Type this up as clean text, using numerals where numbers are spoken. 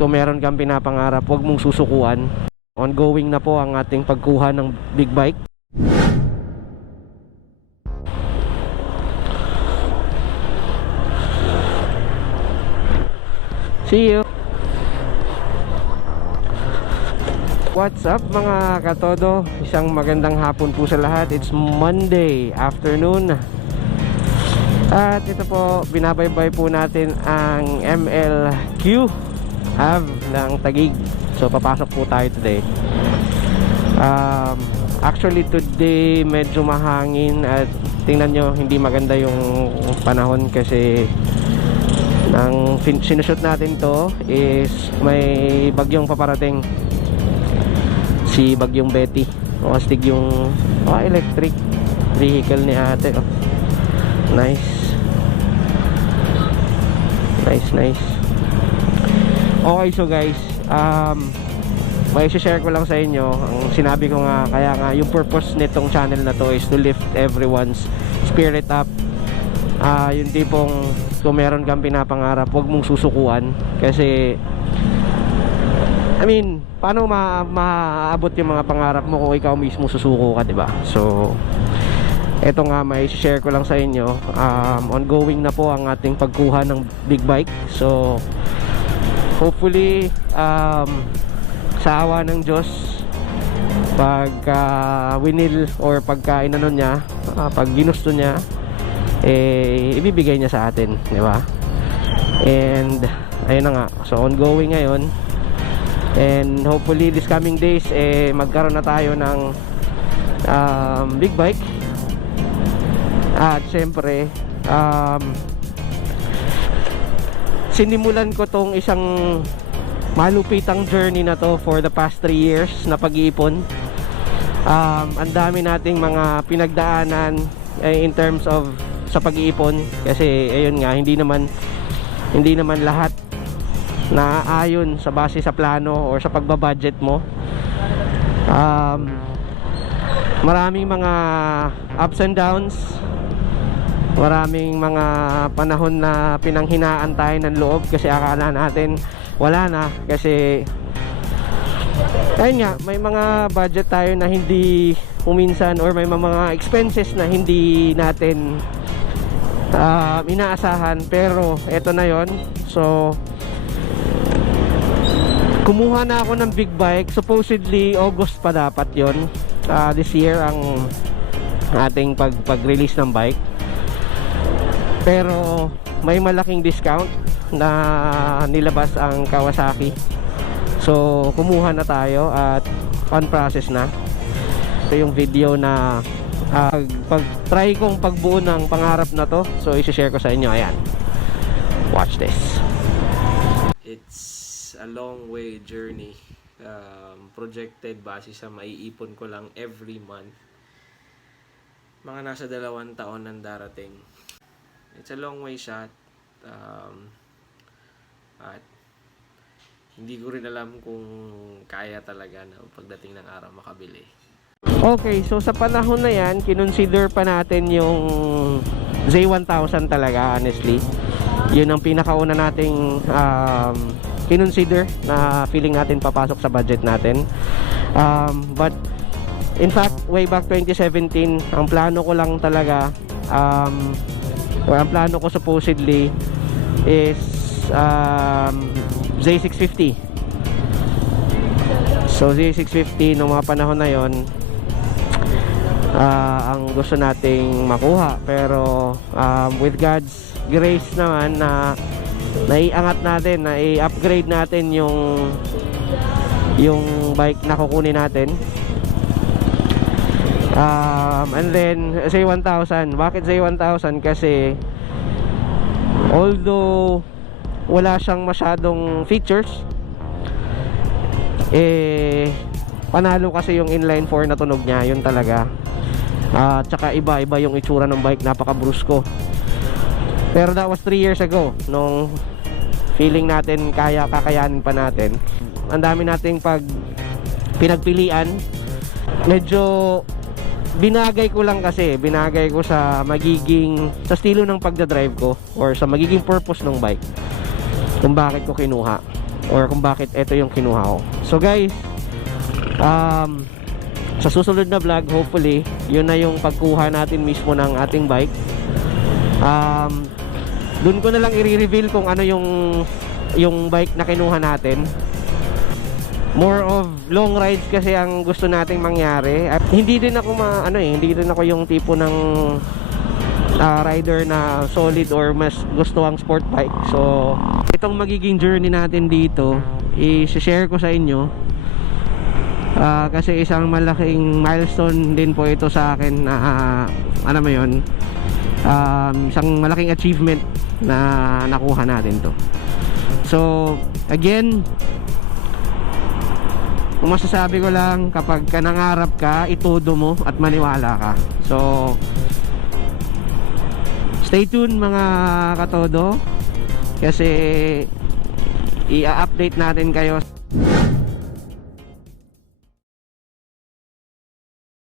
kung meron kang pinapangarap, huwag mong susukuan. Ongoing na po ang ating pagkuha ng big bike. See you. What's up mga katodo? Isang magandang hapon po sa lahat. It's Monday afternoon. At ito po, binabaybay po natin ang MLQ Ave ng Taguig. So papasok po tayo today. Actually today medyo mahangin at tingnan nyo, hindi maganda yung panahon kasi ang sinushoot natin to is may bagyong paparating, si Bagyong Betty. Astig yung electric vehicle ni ate. Nice. Okay, so guys, may share ko lang sa inyo ang sinabi ko nga, kaya nga yung purpose nitong channel na to is to lift everyone's spirit up. Yung tipong kung meron kang pinapangarap, huwag mong susukuan kasi paano maaabot yung mga pangarap mo kung ikaw mismo susuko ka, diba? So eto nga, may share ko lang sa inyo. Ongoing na po ang ating pagkuha ng big bike. So hopefully sa awa ng Diyos, pagka winil or pagka inano niya, pag ginusto niya, ibibigay niya sa atin, di ba? And ayun na nga, so ongoing ngayon. And hopefully this coming days magkaroon na tayo ng big bike. At syempre sinimulan ko tong isang malupitang journey na to for the past 3 years na pag-iipon. Ang dami nating mga pinagdaanan in terms of sa pag-iipon kasi ayun nga, hindi naman lahat na ayon sa base sa plano or sa pagbabudget mo. Maraming mga ups and downs, maraming mga panahon na pinanghinaan tayo ng loob kasi akala natin wala na, kasi ayun nga, may mga budget tayo na hindi kuminsan, or may mga expenses na hindi natin inaasahan, pero eto na yon. So kumuha na ako ng big bike. Supposedly August pa dapat yon, this year ang ating pag-release ng bike, pero may malaking discount na nilabas ang Kawasaki. So kumuha na tayo at on process na. Ito yung video na pag-try kong pagbuo ng pangarap na to. So i-share ko sa inyo. Ayan, watch this. It's a long way journey. Projected base sa maiipon ko lang every month. Mga nasa 2 taon ang darating. It's a long way shot. At hindi ko rin alam kung kaya talaga na pagdating ng araw makabili. Okay, so sa panahon na yan, kinonsider pa natin yung Z1000 talaga, honestly. Yun ang pinakauna nating kinonsider na feeling natin papasok sa budget natin. But in fact, way back 2017, ang plano ko lang talaga, or ang plano ko supposedly is Z650. So Z650 nung mga panahon na yon, ang gusto nating makuha, pero with God's grace naman na naiangat natin, na i-upgrade natin yung bike na kukunin natin. And then Z1000. Bakit Z1000? Kasi although wala siyang masyadong features, panalo kasi yung inline 4 na tunog niya. Yun talaga. Tsaka iba-iba yung itsura ng bike, napaka-brusko. Pero that was 3 years ago, nung feeling natin kakayanin pa natin. Ang dami nating pinagpilian. Medyo binagay ko lang kasi, binagay ko sa estilo ng pagdadrive ko, or sa magiging purpose ng bike, kung bakit ko kinuha. or kung bakit ito yung kinuha ko. So guys, sa susunod na vlog, hopefully yun na yung pagkuha natin mismo ng ating bike. Dun ko na lang i-reveal kung ano yung bike na kinuha natin. More of long rides kasi ang gusto nating mangyari. At hindi din ako hindi din ako yung tipo ng rider na solid or mas gusto ang sport bike. So itong magiging journey natin dito, i-share ko sa inyo, kasi isang malaking milestone din po ito sa akin na isang malaking achievement na nakuha natin to. So again, kung masasabi ko lang, kapag ka nangarap ka, itudo mo at maniwala ka. So stay tuned mga katodo, kasi i-update natin kayo.